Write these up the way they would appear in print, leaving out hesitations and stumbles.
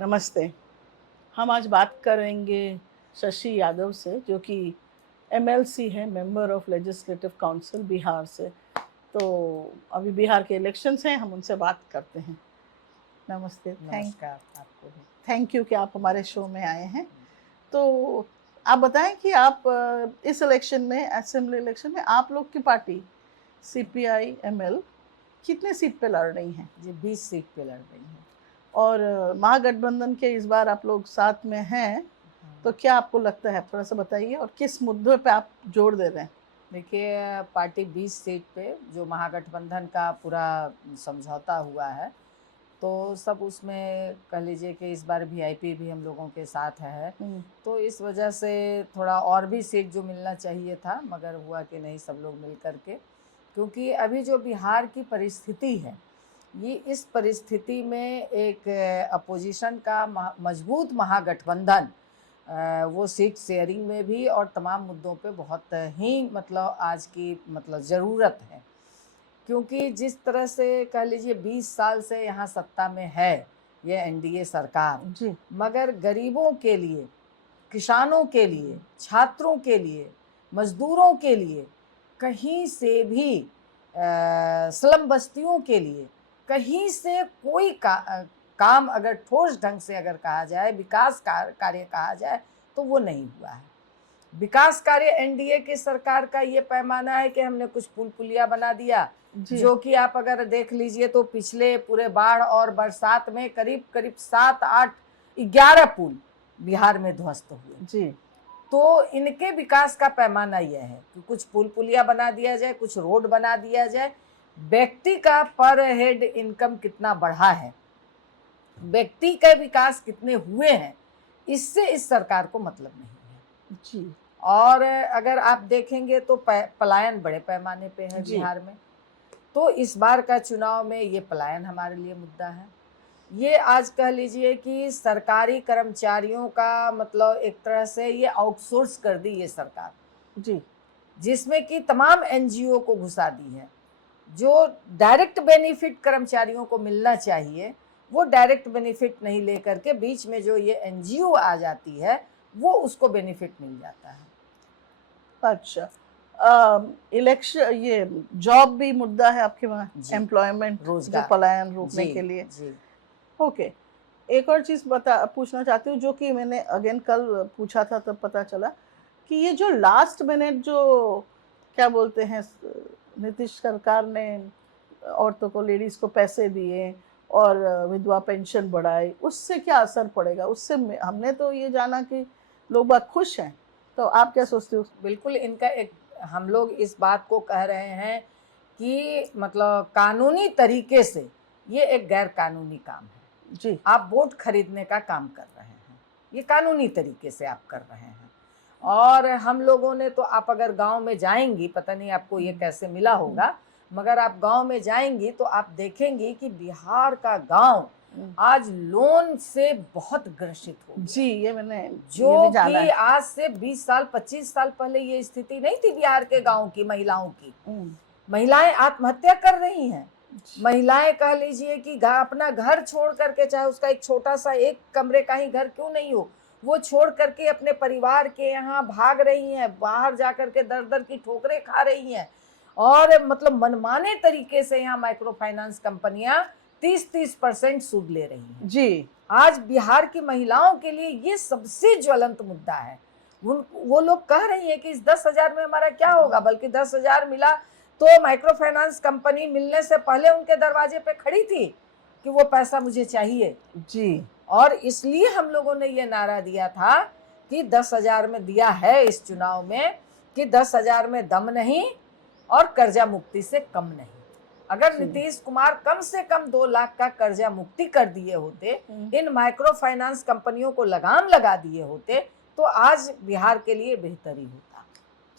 नमस्ते। हम आज बात करेंगे शशि यादव से, जो कि एमएलसी है, member of legislative council Bihar से। तो अभी बिहार के इलेक्शंस हैं, हम उनसे बात करते हैं। नमस्ते। नमस्कार आपको भी। थैंक यू कि आप हमारे शो में आए हैं। तो आप बताएं कि आप इस इलेक्शन में, असेंबली इलेक्शन में, आप लोग की पार्टी सीपीआई एमएल कितने सीट पे लड़ रही हैं? जी 20 सीट पे लड़ रही हैं। और महागठबंधन के इस बार आप लोग साथ में हैं, तो क्या आपको लगता है, थोड़ा सा बताइए, और किस मुद्दों पे आप जोर दे रहे हैं? देखिए, पार्टी 20 सीट पे जो महागठबंधन का पूरा समझौता हुआ है, तो सब उसमें कह लीजिए कि इस बार वीआईपी भी हम लोगों के साथ है। तो इस वजह से थोड़ा और भी सीट जो मिलना चाहिए था, मगर हुआ कि नहीं, सब लोग मिल करके। क्योंकि अभी जो बिहार की परिस्थिति है, ये इस परिस्थिति में एक अपोजिशन का मजबूत महागठबंधन वो सीट शेयरिंग में भी और तमाम मुद्दों पे बहुत ही मतलब आज की मतलब ज़रूरत है। क्योंकि जिस तरह से कह लीजिए 20 साल से यहाँ सत्ता में है ये एनडीए सरकार, जी। मगर गरीबों के लिए, किसानों के लिए, छात्रों के लिए, मजदूरों के लिए कहीं से भी स्लम बस्तियों के लिए कहीं से कोई काम अगर ठोस ढंग से अगर कहा जाए, विकास कार्य कहा जाए, तो वो नहीं हुआ है। विकास कार्य एनडीए की सरकार का ये पैमाना है कि हमने कुछ पुल पुलिया बना दिया, जो कि आप अगर देख लीजिए तो पिछले पूरे बाढ़ और बरसात में करीब करीब 7, 8, 11 पुल बिहार में ध्वस्त हुए। जी। तो इनके विकास का पैमाना यह है कि कुछ पुल पुलिया बना दिया जाए, कुछ रोड बना दिया जाए। व्यक्ति का पर हेड इनकम कितना बढ़ा है, व्यक्ति के विकास कितने हुए हैं, इससे इस सरकार को मतलब नहीं है। जी। और अगर आप देखेंगे तो पलायन बड़े पैमाने पे है बिहार में। तो इस बार का चुनाव में ये पलायन हमारे लिए मुद्दा है। ये आज कह लीजिए कि सरकारी कर्मचारियों का मतलब एक तरह से ये आउटसोर्स कर दी ये सरकार, जी। जिसमें कि तमाम एनजीओ को घुसा दी है। जो डायरेक्ट बेनिफिट कर्मचारियों को मिलना चाहिए, वो डायरेक्ट बेनिफिट नहीं लेकर के बीच में जो ये एनजीओ आ जाती है, वो उसको बेनिफिट मिल जाता है। अच्छा, इलेक्शन, ये जॉब भी मुद्दा है आपके वहाँ, एम्प्लॉयमेंट, जो पलायन रोकने के लिए। जी। ओके, एक और चीज़ पूछना चाहती हूँ, जो कि मैंने अगेन कल पूछा था, तब पता चला कि ये जो लास्ट मिनट जो क्या बोलते हैं, नीतीश सरकार ने औरतों को, लेडीज़ को पैसे दिए और विधवा पेंशन बढ़ाई, उससे क्या असर पड़ेगा? उससे हमने तो ये जाना कि लोग बहुत खुश हैं, तो आप क्या सोचते हो? बिल्कुल, इनका एक, हम लोग इस बात को कह रहे हैं कि मतलब कानूनी तरीके से ये एक गैर कानूनी काम है। जी। आप वोट खरीदने का काम कर रहे हैं, ये कानूनी तरीके से आप कर रहे हैं। और हम लोगों ने तो, आप अगर गांव में जाएंगी, पता नहीं आपको ये कैसे मिला होगा, मगर आप गांव में जाएंगी तो आप देखेंगी कि बिहार का गांव आज लोन से बहुत ग्रसित हो गया। जी, ये मैंने जो कि आज से 20 साल 25 साल पहले ये स्थिति नहीं थी बिहार के गांव की महिलाओं की। महिलाएं आत्महत्या कर रही हैं। महिलाएं कह लीजिए कि अपना घर छोड़ करके, चाहे उसका एक छोटा सा एक कमरे का ही घर क्यों नहीं हो, वो छोड़ करके अपने परिवार के यहाँ भाग रही हैं, बाहर जा करके दर दर की ठोकरें खा रही हैं। और मतलब मनमाने तरीके से यहाँ माइक्रो फाइनेंस कंपनियां 30-30% सूद ले रही हैं। जी। आज बिहार की महिलाओं के लिए ये सबसे ज्वलंत मुद्दा है। वो लोग कह रही हैं कि इस 10,000 में हमारा क्या होगा, बल्कि 10,000 मिला तो माइक्रो फाइनेंस कंपनी मिलने से पहले उनके दरवाजे पे खड़ी थी कि वो पैसा मुझे चाहिए। जी। और इसलिए हम लोगों ने ये नारा दिया था कि 10,000 में दिया है इस चुनाव में, कि 10,000 में दम नहीं और कर्जा मुक्ति से कम नहीं। अगर नीतीश कुमार कम से कम 2 लाख का कर्जा मुक्ति कर दिए होते, इन माइक्रो फाइनेंस कंपनियों को लगाम लगा दिए होते, तो आज बिहार के लिए बेहतरी होता।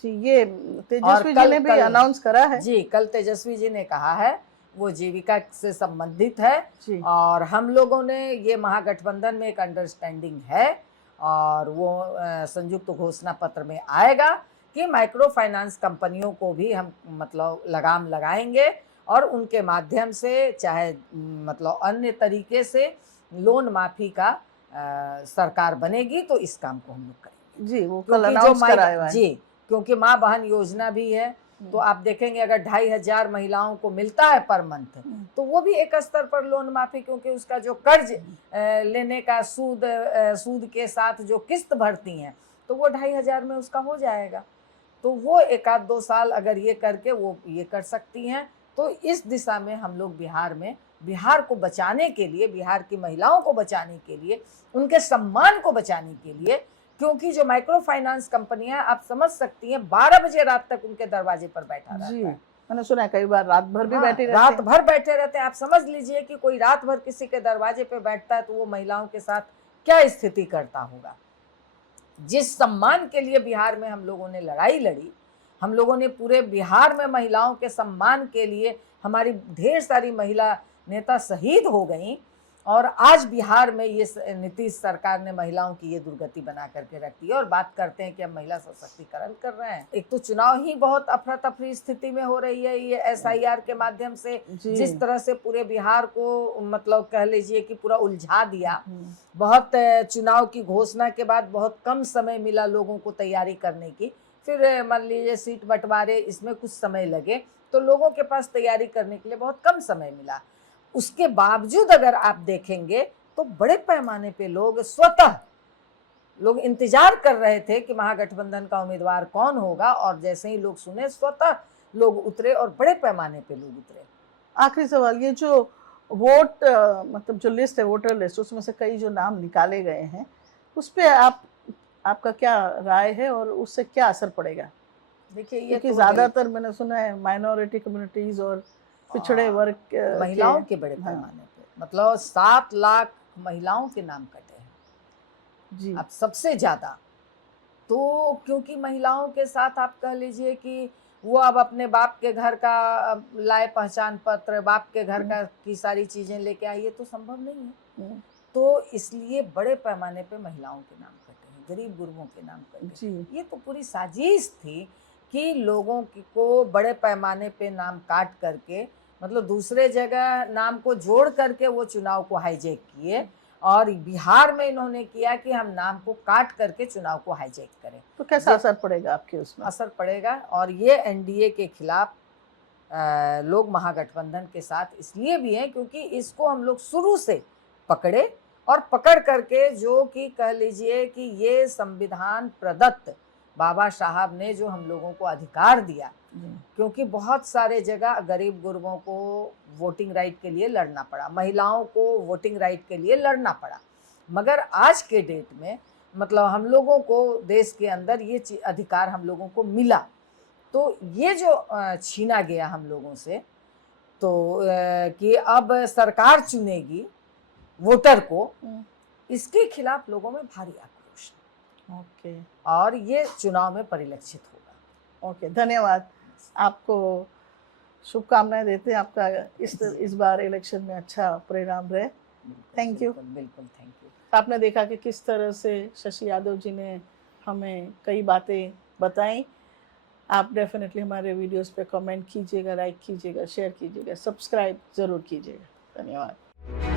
जी, ये तेजस्वी जी ने भी अनाउंस करा है। जी, कल तेजस्वी जी ने कहा है, वो जीविका से संबंधित है। और हम लोगों ने ये महागठबंधन में एक अंडरस्टैंडिंग है, और वो संयुक्त घोषणा पत्र में आएगा कि माइक्रो फाइनेंस कंपनियों को भी हम मतलब लगाम लगाएंगे, और उनके माध्यम से चाहे मतलब अन्य तरीके से लोन माफी का सरकार बनेगी तो इस काम को हम लोग करेंगे। जी, वो कल क्योंकि अनाउंस कराया हुआ है। जी, क्योंकि माँ बहन योजना भी है, तो आप देखेंगे अगर 2,500 महिलाओं को मिलता है पर मंथ, तो वो भी एक स्तर पर लोन माफी, क्योंकि उसका जो कर्ज लेने का सूद के साथ जो किस्त भरती हैं, तो वो 2,500 में उसका हो जाएगा। तो वो 1-2 साल अगर ये करके वो ये कर सकती हैं, तो इस दिशा में हम लोग बिहार को बचाने के लिए, बिहार की महिलाओं को बचाने के लिए, उनके सम्मान को बचाने के लिए, क्योंकि जो माइक्रो फाइनेंस कंपनियां, आप समझ सकती हैं, 12 बजे रात तक उनके दरवाजे पर बैठा रहता जी, है। मैंने सुना है कई बार रात भर भी बैठे रहते रात हैं। भर बैठे रहते हैं। आप समझ लीजिए कि कोई रात भर किसी के दरवाजे पे बैठता है तो वो महिलाओं के साथ क्या स्थिति करता होगा। जिस सम्मान के लिए बिहार में हम लोगों ने लड़ाई लड़ी, हम लोगों ने पूरे बिहार में महिलाओं के सम्मान के लिए, हमारी ढेर सारी महिला नेता शहीद हो गईं, और आज बिहार में ये नीतीश सरकार ने महिलाओं की ये दुर्गति बना करके रख दी है। और बात करते हैं कि हम महिला सशक्तिकरण कर रहे हैं। एक तो चुनाव ही बहुत अफरा तफरी स्थिति में हो रही है, ये SIR के माध्यम से जिस तरह से पूरे बिहार को मतलब कह लीजिए कि पूरा उलझा दिया। बहुत चुनाव की घोषणा के बाद बहुत कम समय मिला लोगों को तैयारी करने की, फिर मान लीजिए सीट बंटवारे, इसमें कुछ समय लगे, तो लोगों के पास तैयारी करने के लिए बहुत कम समय मिला। उसके बावजूद अगर आप देखेंगे तो बड़े पैमाने पे लोग इंतजार कर रहे थे कि महागठबंधन का उम्मीदवार कौन होगा, और जैसे ही लोग सुने स्वतः लोग उतरे, और बड़े पैमाने पे लोग उतरे। आखिरी सवाल, ये जो वोट मतलब जो लिस्ट है, वोटर लिस्ट, उसमें से कई जो नाम निकाले गए हैं, उस पे आपका क्या राय है और उससे क्या असर पड़ेगा? देखिए, ये क्योंकि तो ज्यादातर मैंने सुना है माइनॉरिटी कम्युनिटीज और पिछड़े वर्ग महिलाओं के बड़े पैमाने पे, मतलब 7 लाख महिलाओं के नाम कटे हैं जी। अब सबसे ज्यादा। तो क्योंकि महिलाओं के साथ आप कह लीजिए कि वो अब अपने बाप के घर का लाए पहचान पत्र, बाप के घर का की सारी चीजें लेके आई, ये तो संभव नहीं है। तो इसलिए बड़े पैमाने पे महिलाओं के नाम कटे हैं, गरीब गुरबों के नाम कटे हैं। ये तो पूरी साजिश थी कि लोगों को बड़े पैमाने पे नाम काट करके, मतलब दूसरे जगह नाम को जोड़ करके वो चुनाव को हाईजैक किए, और बिहार में इन्होंने किया कि हम नाम को काट करके चुनाव को हाईजैक करें। तो कैसा असर पड़ेगा आपके उसमें? असर पड़ेगा, और ये NDA के खिलाफ लोग महागठबंधन के साथ इसलिए भी हैं क्योंकि इसको हम लोग शुरू से पकड़े, और पकड़ करके जो कि कह लीजिए कि ये संविधान प्रदत्त बाबा साहब ने जो हम लोगों को अधिकार दिया, क्योंकि बहुत सारे जगह गरीब गुरबों को वोटिंग राइट के लिए लड़ना पड़ा, महिलाओं को वोटिंग राइट के लिए लड़ना पड़ा, मगर आज के डेट में मतलब हम लोगों को देश के अंदर ये अधिकार हम लोगों को मिला। तो ये जो छीना गया हम लोगों से, तो कि अब सरकार चुनेगी वोटर को, इसके खिलाफ लोगों में भारी आक्रोश है। और ये चुनाव में परिलक्षित होगा। धन्यवाद, आपको शुभकामनाएं देते हैं, आपका इस बार इलेक्शन में अच्छा परिणाम रहे। Thank you. बिल्कुल, थैंक यू। आपने देखा कि किस तरह से शशि यादव जी ने हमें कई बातें बताई। आप डेफिनेटली हमारे वीडियोस पे कमेंट कीजिएगा, लाइक कीजिएगा, शेयर कीजिएगा, सब्सक्राइब ज़रूर कीजिएगा। धन्यवाद।